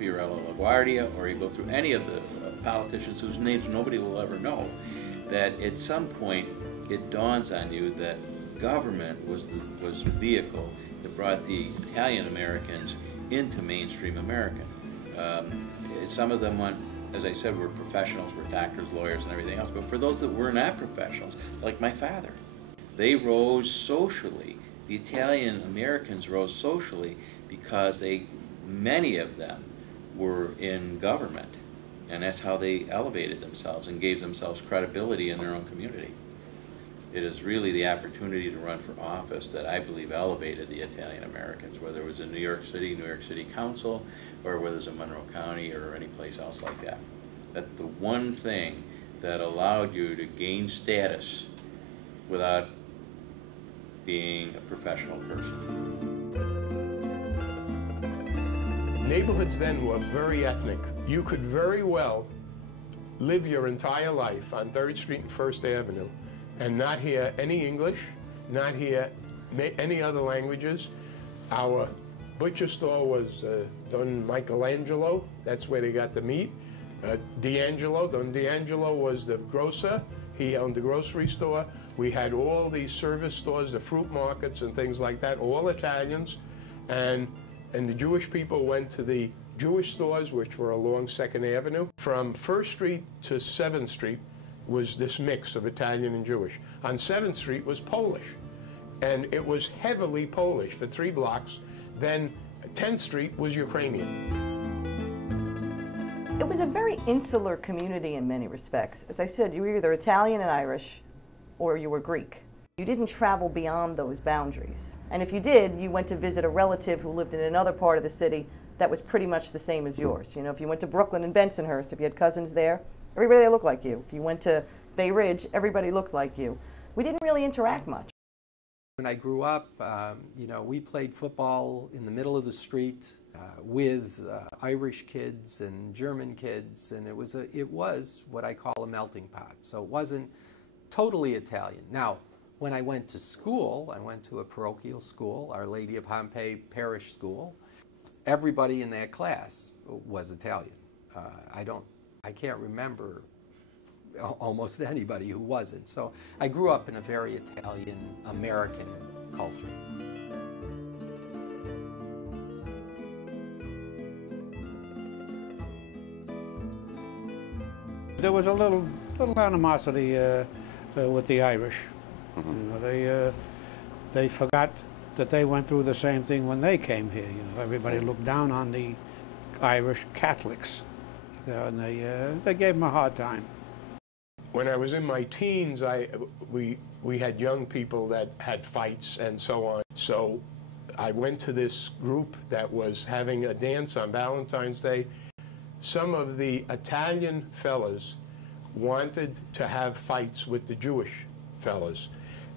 Fiorello LaGuardia, or you go through any of the politicians whose names nobody will ever know, that at some point it dawns on you that government was the vehicle that brought the Italian Americans into mainstream American. Some of them went, as I said, were professionals, were doctors, lawyers, and everything else. But for those that were not professionals, like my father, they rose socially. The Italian Americans rose socially because many of them were in government, and that's how they elevated themselves and gave themselves credibility in their own community. It is really the opportunity to run for office that I believe elevated the Italian Americans, whether it was in New York City Council, or whether it was in Monroe County or any place else like that. That's the one thing that allowed you to gain status without being a professional person. Neighborhoods then were very ethnic. You could very well live your entire life on 3rd Street and 1st Avenue and not hear any English, not hear any other languages. Our butcher store was Don Michelangelo. That's where they got the meat. Don D'Angelo was the grocer. He owned the grocery store. We had all these service stores, the fruit markets and things like that, all Italians. And the Jewish people went to the Jewish stores, which were along 2nd Avenue. From 1st Street to 7th Street was this mix of Italian and Jewish. On 7th Street was Polish, and it was heavily Polish for 3 blocks. Then 10th Street was Ukrainian. It was a very insular community in many respects. As I said, you were either Italian and Irish, or you were Greek. You didn't travel beyond those boundaries. And if you did, you went to visit a relative who lived in another part of the city that was pretty much the same as yours. You know, if you went to Brooklyn and Bensonhurst, if you had cousins there, everybody there looked like you. If you went to Bay Ridge, everybody looked like you. We didn't really interact much. When I grew up, you know, we played football in the middle of the street with Irish kids and German kids, and it was what I call a melting pot. So it wasn't totally Italian. Now, when I went to school, I went to a parochial school, Our Lady of Pompeii Parish School. Everybody in that class was Italian. I can't remember almost anybody who wasn't. So I grew up in a very Italian-American culture. There was a little animosity with the Irish. Mm-hmm. You know, they forgot that they went through the same thing when they came here. You know, everybody looked down on the Irish Catholics, and they gave them a hard time. When I was in my teens, we had young people that had fights and so on. So I went to this group that was having a dance on Valentine's Day. Some of the Italian fellas wanted to have fights with the Jewish fellas,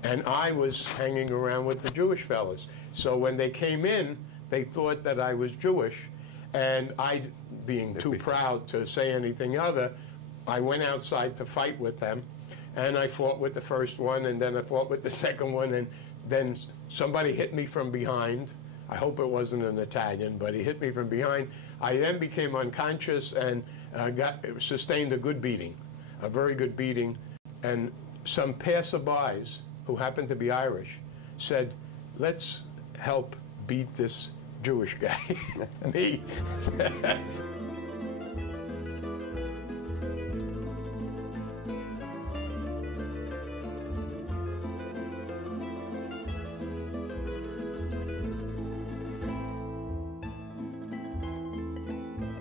and I was hanging around with the Jewish fellas. So when they came in, they thought that I was Jewish, and I, being too proud to say anything other, I went outside to fight with them, and I fought with the first one, and then I fought with the second one, and then somebody hit me from behind. I hope it wasn't an Italian, but he hit me from behind. I then became unconscious and sustained a good beating, a very good beating. And some passerbys who happened to be Irish said, "Let's help beat this Jewish guy." Me.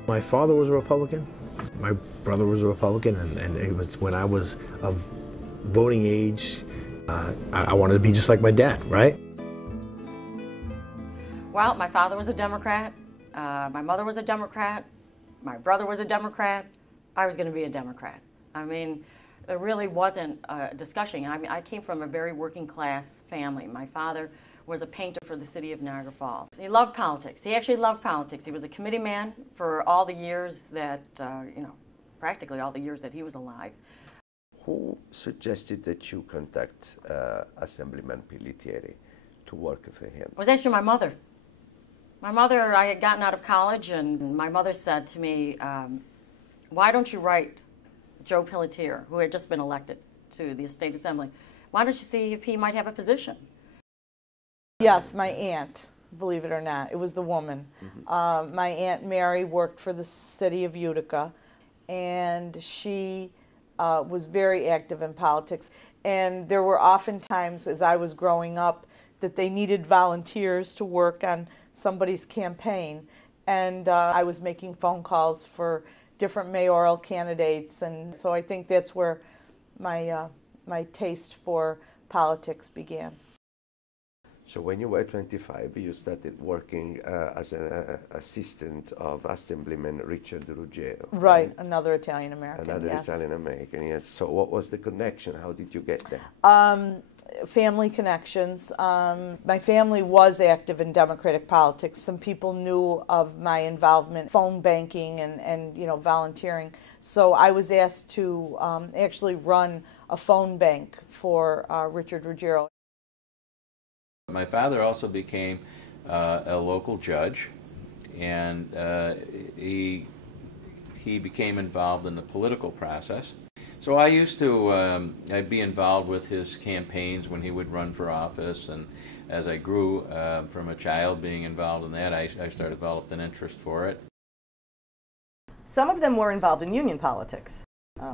My father was a Republican, my brother was a Republican, and it was when I was of voting age, I wanted to be just like my dad, right? Well, my father was a Democrat, my mother was a Democrat, my brother was a Democrat, I was going to be a Democrat. I mean, there really wasn't a discussion. I mean, I came from a very working class family. My father was a painter for the city of Niagara Falls. He loved politics. He actually loved politics. He was a committee man for all the years that, you know, practically all the years that he was alive. Who suggested that you contact Assemblyman Pelletieri to work for him? It was actually my mother. My mother, I had gotten out of college, and my mother said to me, why don't you write Joe Pelletier, who had just been elected to the State Assembly, why don't you see if he might have a position? Yes, my aunt, believe it or not, it was the woman. My Aunt Mary worked for the city of Utica, and she was very active in politics. And there were often times as I was growing up that they needed volunteers to work on somebody's campaign. And I was making phone calls for different mayoral candidates. And so I think that's where my, my taste for politics began. So when you were 25, you started working as an assistant of Assemblyman Richard Ruggiero. Right, another Italian-American, Another yes. Italian-American, yes. So what was the connection? How did you get there? Family connections. My family was active in Democratic politics. Some people knew of my involvement, phone banking and you know, volunteering. So I was asked to actually run a phone bank for Richard Ruggiero. My father also became a local judge, and he became involved in the political process. So I used to I'd be involved with his campaigns when he would run for office, and as I grew from a child being involved in that, I started developed an interest for it. Some of them were involved in union politics.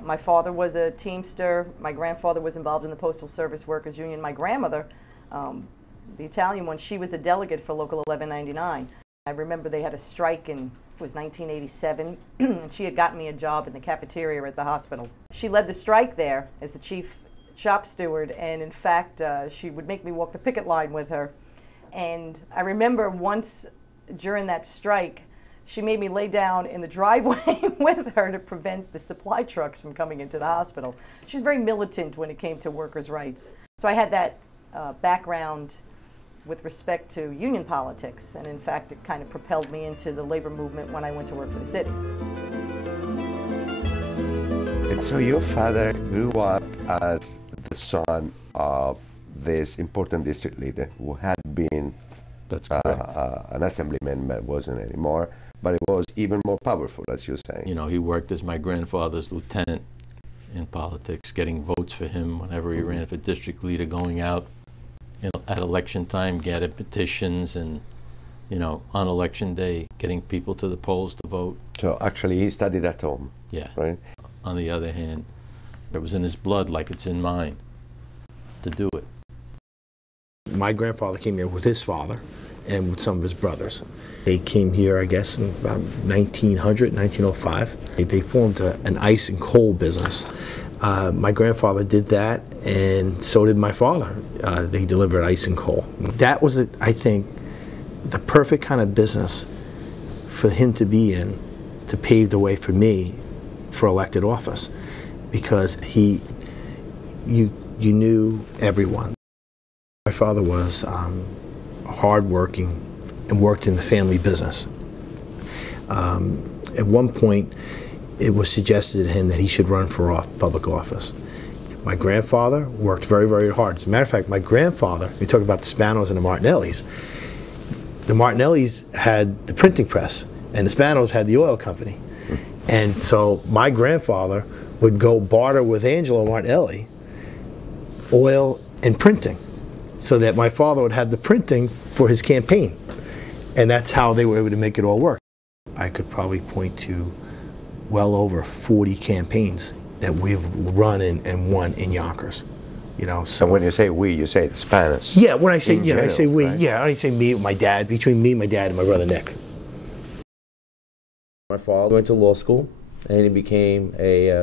My father was a Teamster. My grandfather was involved in the Postal Service Workers Union. My grandmother, the Italian one, she was a delegate for Local 1199. I remember they had a strike in, it was 1987, and she had gotten me a job in the cafeteria at the hospital. She led the strike there as the chief shop steward, and in fact, she would make me walk the picket line with her. And I remember once during that strike, she made me lay down in the driveway with her to prevent the supply trucks from coming into the hospital. She was very militant when it came to workers' rights. So I had that background with respect to union politics, and in fact it kind of propelled me into the labor movement when I went to work for the city. And so your father grew up as the son of this important district leader who had been an assemblyman, but wasn't anymore, but it was even more powerful, as you're saying. You know, he worked as my grandfather's lieutenant in politics, getting votes for him whenever he ran for district leader, going out at election time, getting petitions, and, you know, on election day, getting people to the polls to vote. So actually he studied at home. Yeah. Right? On the other hand, it was in his blood like it's in mine to do it. My grandfather came here with his father and with some of his brothers. They came here, I guess, in about 1900, 1905. They formed an ice and coal business. My grandfather did that, and so did my father. They delivered ice and coal. That was, I think, the perfect kind of business for him to be in, to pave the way for me for elected office, because you knew everyone. My father was hardworking and worked in the family business. At one point, it was suggested to him that he should run for public office. My grandfather worked very, very hard. As a matter of fact, my grandfather, we talk about the Spanos and the Martinellis. The Martinellis had the printing press, and the Spanos had the oil company. And so my grandfather would go barter with Angelo Martinelli oil and printing, so that my father would have the printing for his campaign. And that's how they were able to make it all work. I could probably point to well over 40 campaigns that we've run and won in Yonkers. You know, so when you say we, you say the Spanish. Yeah, when I say general, I say we. Right? Yeah, I say me, my dad. Between me, my dad, and my brother Nick. My father went to law school, and he became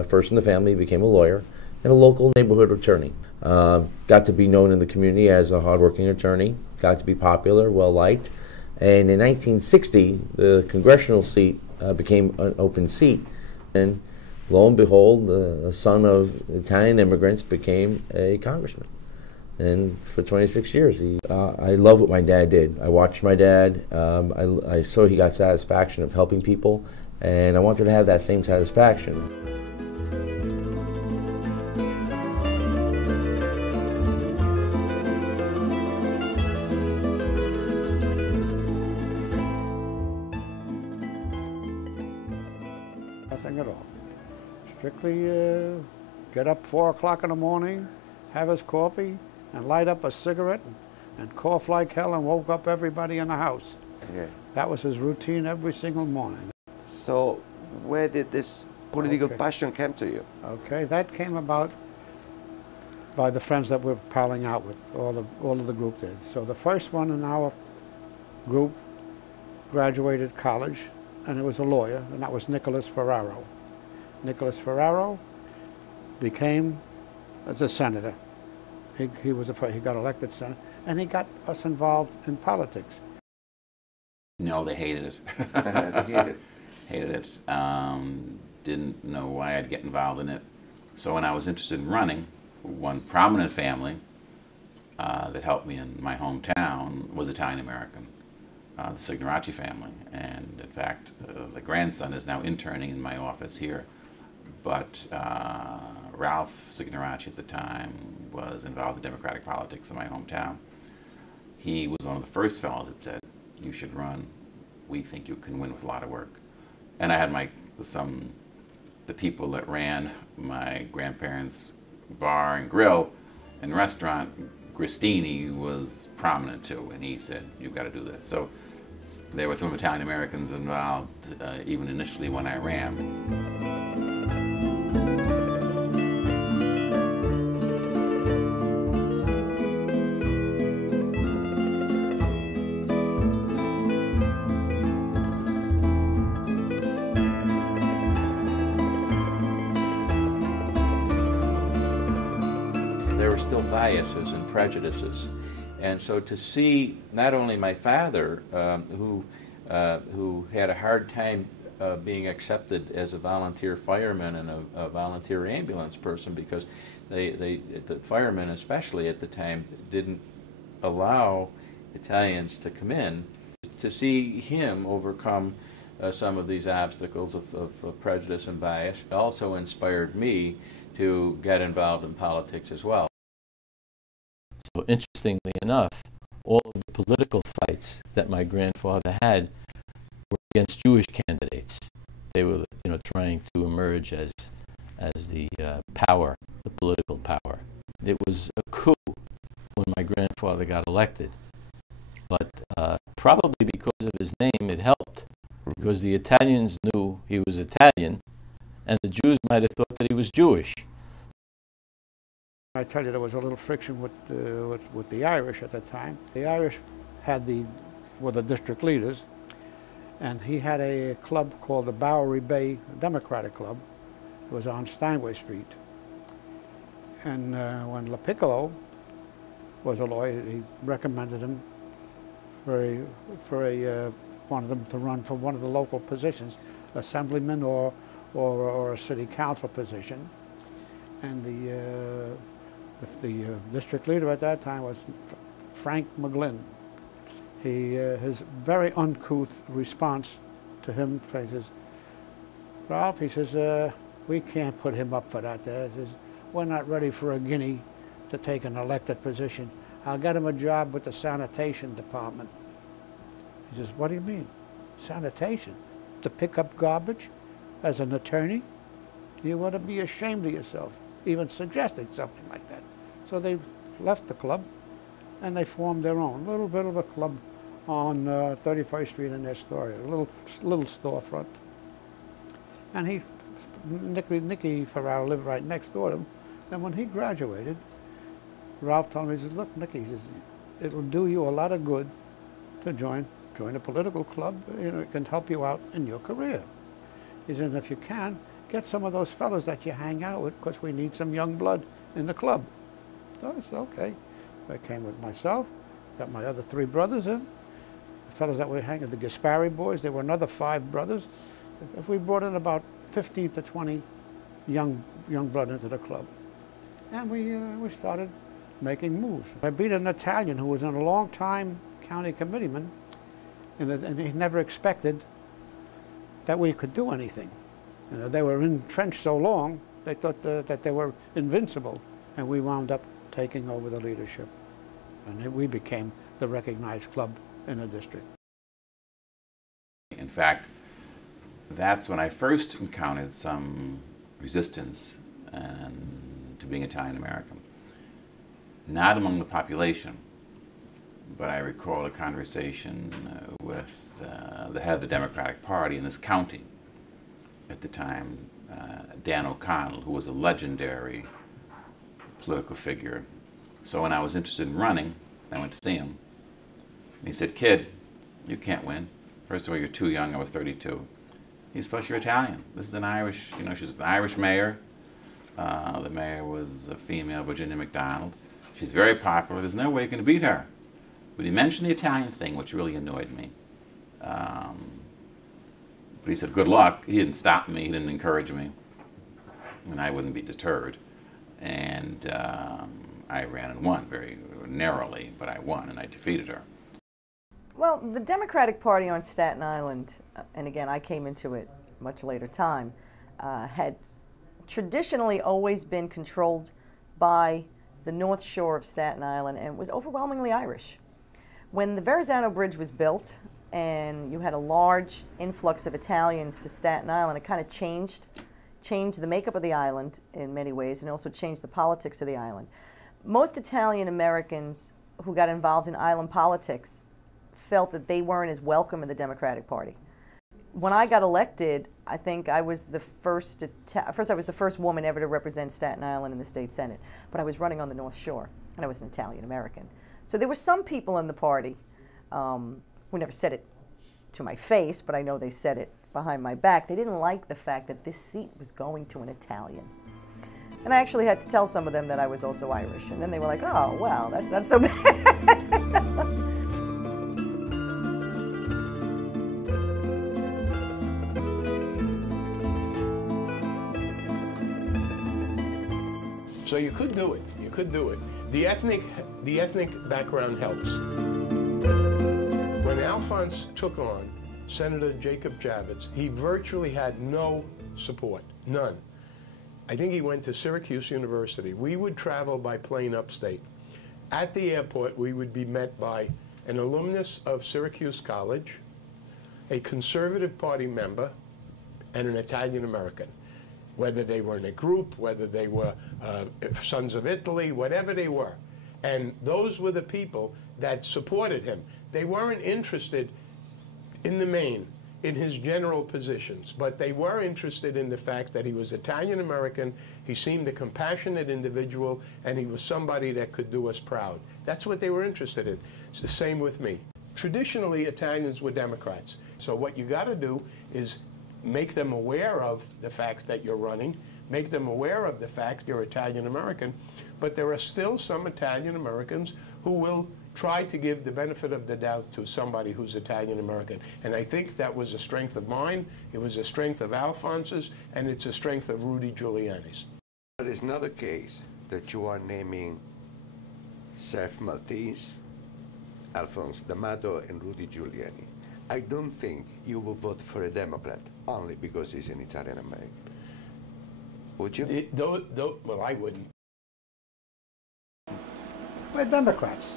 first in the family. He became a lawyer and a local neighborhood attorney. Got to be known in the community as a hardworking attorney. Got to be popular, well liked, and in 1960, the congressional seat became an open seat. And lo and behold, the son of Italian immigrants became a congressman. And for 26 years, I love what my dad did. I watched my dad. I saw he got satisfaction of helping people, and I wanted to have that same satisfaction. nothing at all. Strictly get up 4 o'clock in the morning, have his coffee, and light up a cigarette, and cough like hell, and woke up everybody in the house. Yeah. That was his routine every single morning. So where did this political passion come to you? Okay, that came about by the friends that we're palling out with, all of the group did. So the first one in our group graduated college, and it was a lawyer, and that was Nicholas Ferraro. Nicholas Ferraro became as a senator. He got elected senator, and he got us involved in politics. No, they hated it. They hated it. Hated it. Didn't know why I'd get involved in it. So when I was interested in running, one prominent family that helped me in my hometown was Italian-American, the Signoracci family. And in fact, the grandson is now interning in my office here. But Ralph Signoracci at the time was involved in Democratic politics in my hometown. He was one of the first fellows that said, "You should run. We think you can win with a lot of work." And I had the people that ran my grandparents' bar and grill and restaurant, Gristini, was prominent too, and he said, "You've got to do this." So there were some Italian Americans involved, even initially when I ran. There were still biases and prejudices. And so to see not only my father, who had a hard time being accepted as a volunteer fireman and a volunteer ambulance person, because the firemen especially at the time didn't allow Italians to come in, to see him overcome some of these obstacles of prejudice and bias also inspired me to get involved in politics as well. So interestingly enough, all of the political fights that my grandfather had were against Jewish candidates. They were, trying to emerge as the power, the political power. It was a coup when my grandfather got elected, but probably because of his name, it helped, because the Italians knew he was Italian, and the Jews might have thought that he was Jewish. I tell you, there was a little friction with the Irish at that time. The Irish were the district leaders, and he had a club called the Bowery Bay Democratic Club. It was on Steinway Street. And when LaPiccolo was a lawyer, he recommended him wanted them to run for one of the local positions, assemblyman or a city council position. And the district leader at that time was Frank McGlynn. His very uncouth response to him, he says, "Ralph," he says, "we can't put him up for that. He says, we're not ready for a guinea to take an elected position. I'll get him a job with the sanitation department." He says, "What do you mean? Sanitation? To pick up garbage as an attorney? You ought to be ashamed of yourself, even suggesting something like that." So they left the club, and they formed their own little bit of a club on 31st Street in Astoria, a little storefront. And Nicky Ferraro lived right next door to him. And when he graduated, Ralph told me, he says, "Look, Nicky," he says, "it'll do you a lot of good to join a political club. It can help you out in your career." He said, "If you can, get some of those fellows that you hang out with, because we need some young blood in the club." So I said, okay. I came with myself, got my other 3 brothers in. The fellows that were hanging, the Gaspari boys, there were another 5 brothers. If we brought in about 15 to 20 young blood into the club. And we started making moves. I beat an Italian who was in a long time county committeeman, and he never expected that we could do anything. They were entrenched so long, they thought that they were invincible, and we wound up taking over the leadership. And we became the recognized club in the district. In fact, that's when I first encountered some resistance to being Italian American. Not among the population, but I recall a conversation with the head of the Democratic Party in this county at the time, Dan O'Connell, who was a legendary political figure. So when I was interested in running, I went to see him. And he said, "Kid, you can't win. First of all, you're too young." I was 32. He's, "Plus you're Italian. This is an Irish, you know, she's an Irish mayor. The mayor was a female, Virginia McDonald. She's very popular. There's no way you're going to beat her." But he mentioned the Italian thing, which really annoyed me. But he said, "Good luck." He didn't stop me. He didn't encourage me. And I wouldn't be deterred. And I ran and won very narrowly, but I won and I defeated her. Well, the Democratic Party on Staten Island, and again, I came into it much later time, had traditionally always been controlled by the North Shore of Staten Island and was overwhelmingly Irish. When the Verrazano Bridge was built and you had a large influx of Italians to Staten Island, it kind of changed the makeup of the island in many ways and also changed the politics of the island. Most Italian Americans who got involved in island politics felt that they weren't as welcome in the Democratic Party. When I got elected, I think I was the first woman ever to represent Staten Island in the state Senate, but I was running on the North Shore, and I was an Italian American. So there were some people in the party who never said it to my face, but I know they said it behind my back. They didn't like the fact that this seat was going to an Italian. And I actually had to tell some of them that I was also Irish, and then they were like, "Oh, well, that's not so bad." So you could do it. You could do it. The ethnic background helps. When Alphonse took on Senator Jacob Javits, he virtually had no support, none. I think he went to Syracuse University. We would travel by plane upstate. At the airport, we would be met by an alumnus of Syracuse College, a Conservative Party member, and an Italian American. Whether they were in a group, whether they were Sons of Italy, whatever they were. And those were the people that supported him. They weren't interested in the main in his general positions, but they were interested in the fact that he was Italian American, he seemed a compassionate individual, and he was somebody that could do us proud. That's what they were interested in. It's the same with me. Traditionally, Italians were Democrats. So what you got to do is make them aware of the fact that you're running, make them aware of the fact you're Italian American, but there are still some Italian Americans who will try to give the benefit of the doubt to somebody who's Italian American. And I think that was a strength of mine, it was a strength of Alphonse's, and it's a strength of Rudy Giuliani's. But it's not a case that you are naming Serf Maltese, Alphonse D'Amato, and Rudy Giuliani. I don't think you will vote for a Democrat only because he's an Italian American. Would you? Well, I wouldn't. We're Democrats.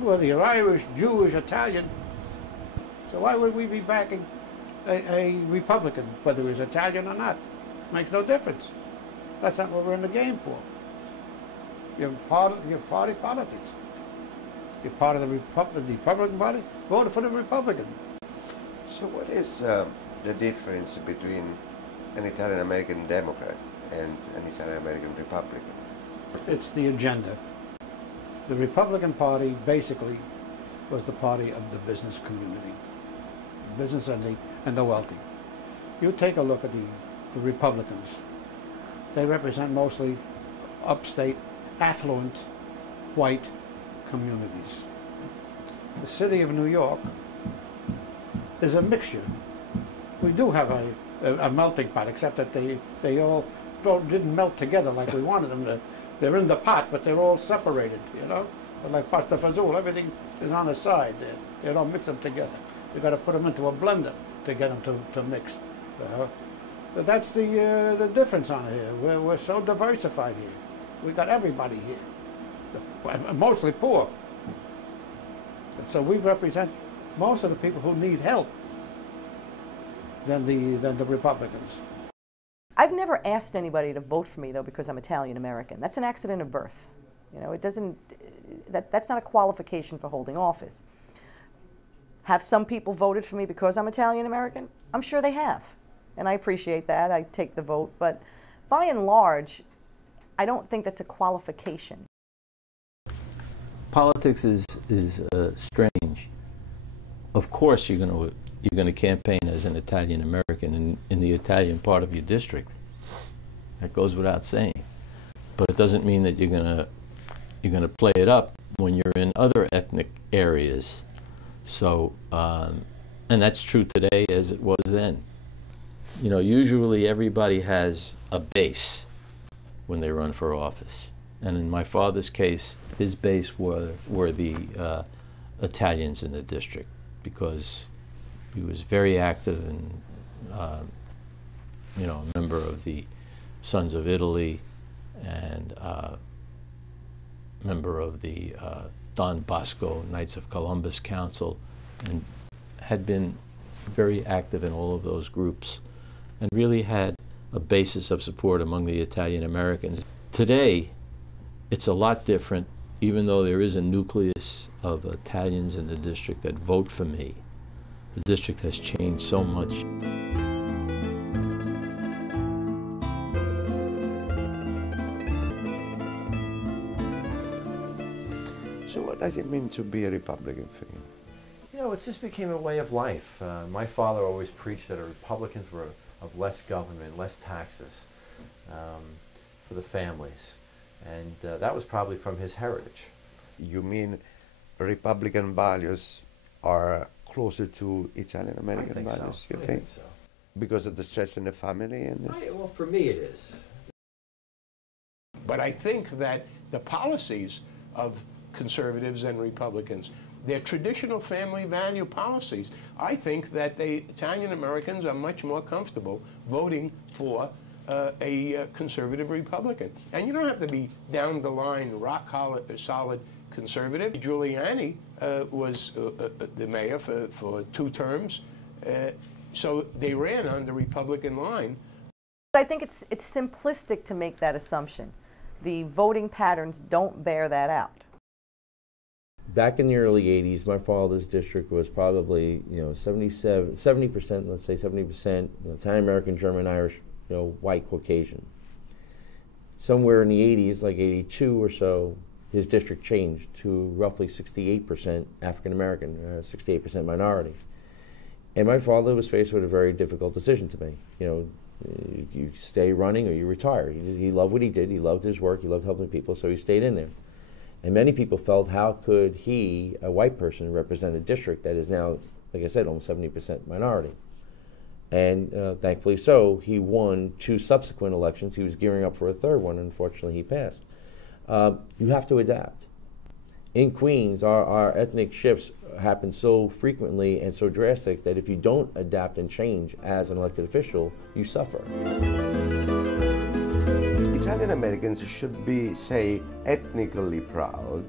Whether you're Irish, Jewish, Italian. So why would we be backing a Republican, whether he's Italian or not? Makes no difference. That's not what we're in the game for. You're part of your party politics. You're part of the Republican Party, vote for the Republican. So what is the difference between an Italian American Democrat and an Italian American Republican? It's the agenda. The Republican Party basically was the party of the business community, business and the wealthy. You take a look at the Republicans. They represent mostly upstate, affluent, white communities. The city of New York is a mixture. We do have a melting pot, except that they all didn't melt together like we wanted them to. They're in the pot, but they're all separated, you know? But like pasta fazool, everything is on the side. They don't mix them together. You've got to put them into a blender to get them to mix. But that's the difference on here. We're so diversified here. We got everybody here, mostly poor. So we represent most of the people who need help. than the Republicans. I've never asked anybody to vote for me, though, because I'm Italian American. That's an accident of birth. You know, it doesn't, that's not a qualification for holding office. Have some people voted for me because I'm Italian American? I'm sure they have, and I appreciate that. I take the vote, but by and large, I don't think that's a qualification. Politics is strange. Of course, you're going to campaign as an Italian American in the Italian part of your district. That goes without saying. But it doesn't mean that you're going to play it up when you're in other ethnic areas. So, and that's true today as it was then. You know, usually everybody has a base when they run for office. And in my father's case, his base were the Italians in the district, because he was very active and, you know, a member of the Sons of Italy and member of the Don Bosco Knights of Columbus Council, and had been very active in all of those groups and really had a basis of support among the Italian Americans. Today, it's a lot different, even though there is a nucleus of Italians in the district that vote for me. The district has changed so much. So what does it mean to be a Republican for you? You know, it just became a way of life. My father always preached that Republicans were of less government, less taxes for the families. And that was probably from his heritage. You mean Republican values are closer to Italian American values, so. you think? So. Because of the stress in the family? And Well, for me it is. But I think that the policies of conservatives and Republicans, their traditional family value policies, I think that the Italian Americans are much more comfortable voting for a conservative Republican. And you don't have to be down the line, rock solid conservative. Giuliani was the mayor for 2 terms, so they ran on the Republican line. I think it's simplistic to make that assumption. The voting patterns don't bear that out. Back in the early 80s, my father's district was probably, you know, 70%, let's say 70%, you know, Italian American, German, Irish, you know, white, Caucasian. Somewhere in the 80s, like 82 or so, his district changed to roughly 68% African American, 68% minority. And my father was faced with a very difficult decision to make. You know, you stay running or you retire. He loved what he did. He loved his work. He loved helping people, so he stayed in there. And many people felt, how could he, a white person, represent a district that is now, like I said, almost 70% minority? And thankfully so, he won 2 subsequent elections. He was gearing up for a 3rd one, and unfortunately he passed. You have to adapt. In Queens, our ethnic shifts happen so frequently and so drastic that if you don't adapt and change as an elected official, you suffer. Italian Americans should be, say, ethnically proud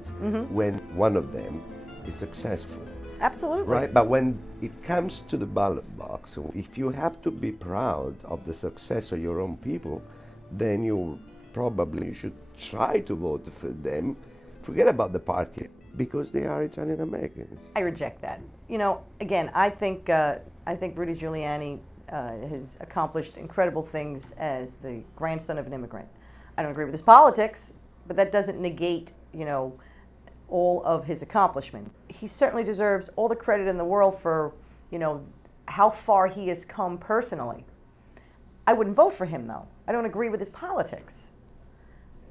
when one of them is successful. Absolutely. Right, but when it comes to the ballot box, if you have to be proud of the success of your own people, then you probably should try to vote for them. Forget about the party, because they are Italian Americans. I reject that. You know, again, I think Rudy Giuliani has accomplished incredible things as the grandson of an immigrant. I don't agree with his politics, but that doesn't negate, you know, all of his accomplishments. He certainly deserves all the credit in the world for, you know, how far he has come personally. I wouldn't vote for him, though. I don't agree with his politics.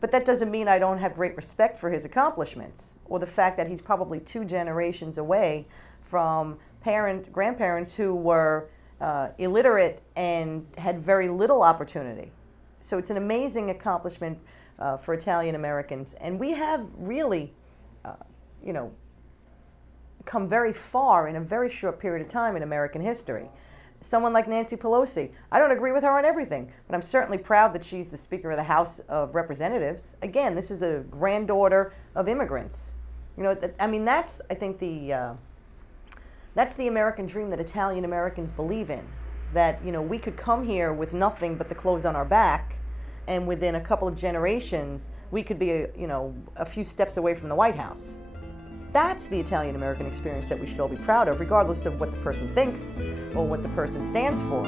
But that doesn't mean I don't have great respect for his accomplishments, or the fact that he's probably 2 generations away from grandparents who were illiterate and had very little opportunity. So it's an amazing accomplishment for Italian Americans. And we have really, you know, come very far in a very short period of time in American history. Someone like Nancy Pelosi, I don't agree with her on everything, but I'm certainly proud that she's the Speaker of the House of Representatives. Again, this is a granddaughter of immigrants. You know, I mean, that's, I think, that's the American dream that Italian Americans believe in. that, you know, we could come here with nothing but the clothes on our back, and within a couple of generations, we could be, you know, a few steps away from the White House. That's the Italian-American experience that we should all be proud of, regardless of what the person thinks or what the person stands for.